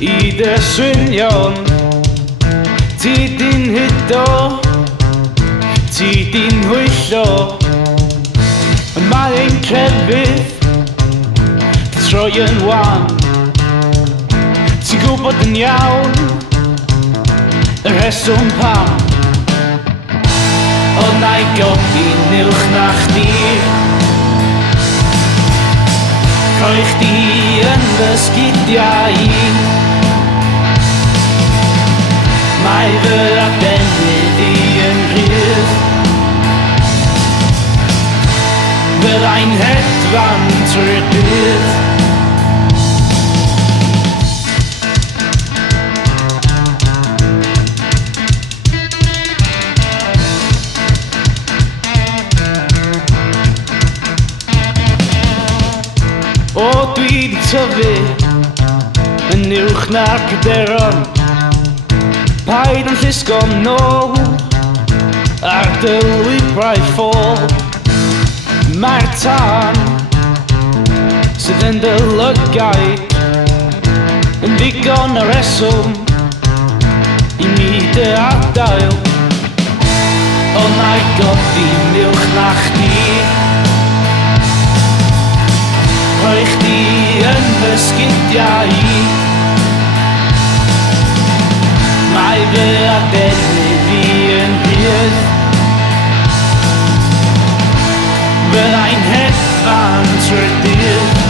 I dy swynion. Ti di'n hydo, ti di'n hwyllo. Mae'n crefydd, di troi yn wan. Ti'n gwybod yn iawn y rheswm pam. O na I godi'n uwch na chdi. Rhoi chdi yn fy sgidiau. Mae fy adenydd I yn rhydd. Fyddai'n hedfan trwy'r dydd. O dwi di tyfu yn uwch na'r pryderon. Paid yn llusgo nôl ar dy lwybrau ffôl. Mae'r tân sydd yn dy lygaid yn ddigon o reswm I mi dy adael. O na I godi'n uwch na chdi. Rhoi chdi yn fy sgidiau. Mae fy adenydd I yn rhydd. Fyddai'n hedfan trwy'r dydd.